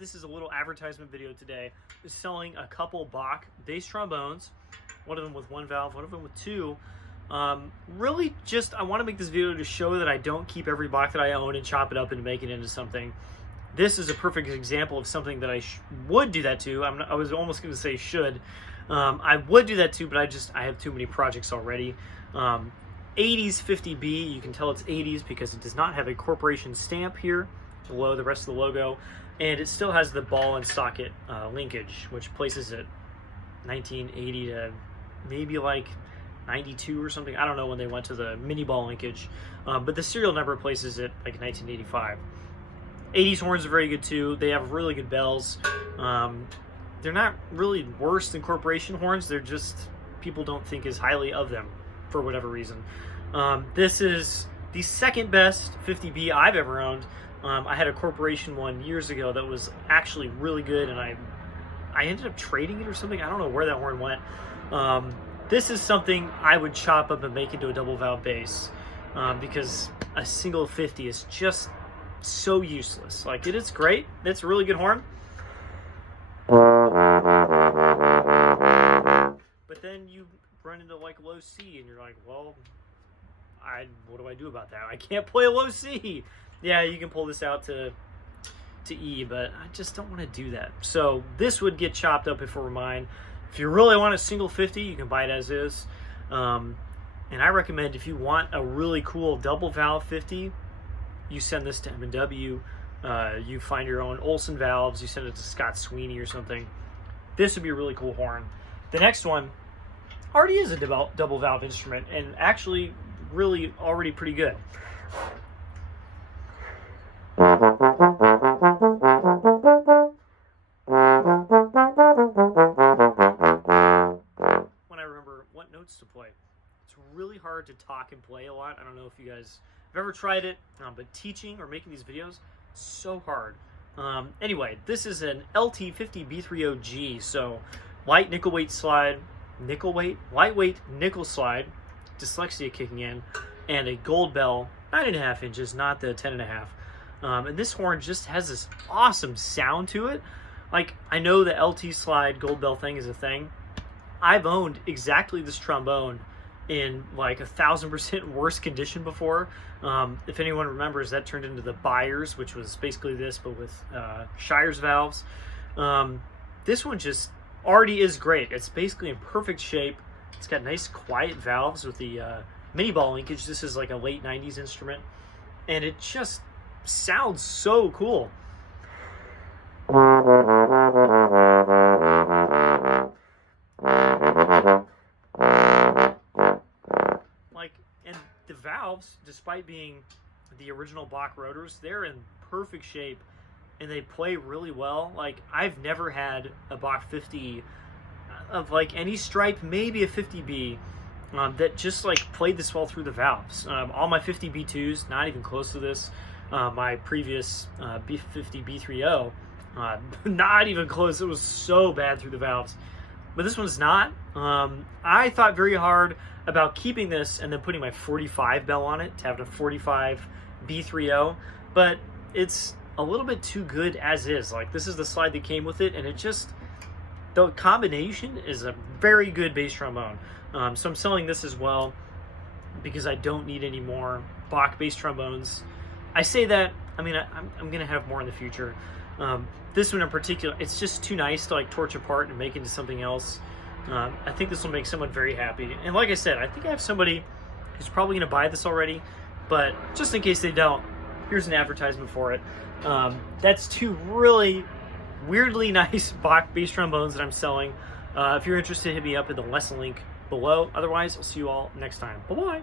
This is a little advertisement video today. Is selling a couple Bach bass trombones, one of them with one valve, one of them with two. Really just, I want to make this video to show that I don't keep every Bach that I own and chop it up and make it into something. This is a perfect example of something that I would do that to. I was almost going to say should. I would do that too, but I have too many projects already. 80s 50B, you can tell it's 80s because it does not have a corporation stamp here below the rest of the logo, and it still has the ball and socket linkage, which places it 1980 to maybe like 92 or something. I don't know when they went to the mini ball linkage, but the serial number places it like 1985. 80s horns are very good too. They have really good bells. They're not really worse than corporation horns. They're just, people don't think as highly of them for whatever reason. This is the second best 50B I've ever owned. I had a corporation one years ago that was actually really good, and I ended up trading it or something. I don't know where that horn went. This is something I would chop up and make into a double valve bass, because a single 50 is just so useless. Like, it is great. It's a really good horn. But then you run into like low C and you're like, well, what do I do about that? I can't play a low C. Yeah, you can pull this out to E, but I just don't want to do that. So this would get chopped up if it were mine. If you really want a single 50, you can buy it as is. And I recommend, if you want a really cool double valve 50, you send this to M&W. You find your own Olsen valves. You send it to Scott Sweeney or something. This would be a really cool horn. The next one already is a double valve instrument, and actually really already pretty good. When I remember what notes to play. It's really hard to talk and play a lot. I don't know if you guys have ever tried it, but teaching or making these videos, so hard. Anyway, this is an LT50B30G, so light nickel weight slide, lightweight nickel slide, dyslexia kicking in, and a gold bell, 9.5 inches, not the 10.5. And this horn just has this awesome sound to it. Like, I know the LT slide gold bell thing is a thing. I've owned exactly this trombone in like 1,000% worse condition before. If anyone remembers, that turned into the Byers, which was basically this, but with Shire's valves. This one just already is great. It's basically in perfect shape. It's got nice quiet valves with the mini ball linkage. This is like a late 90s instrument, and it just sounds so cool. Like, and the valves, despite being the original Bach rotors, they're in perfect shape and they play really well. Like, I've never had a Bach 50 of like any stripe, maybe a 50B, that just like played this well through the valves. All my 50B2s, not even close to this. My previous B50 B30, not even close. It was so bad through the valves. But this one's not. I thought very hard about keeping this and then putting my 45 bell on it to have a 45 B30, but it's a little bit too good as is. Like, this is the slide that came with it, and it just, the combination is a very good bass trombone. So I'm selling this as well because I don't need any more Bach bass trombones. I say that, I mean, I'm gonna have more in the future. This one in particular, it's just too nice to like torch apart and make into something else. I think this will make someone very happy. And like I said, I think I have somebody who's probably gonna buy this already, but just in case they don't, here's an advertisement for it. That's two really weirdly nice Bach bass trombones that I'm selling. If you're interested, hit me up in the lesson link below. Otherwise, I'll see you all next time. Bye-bye.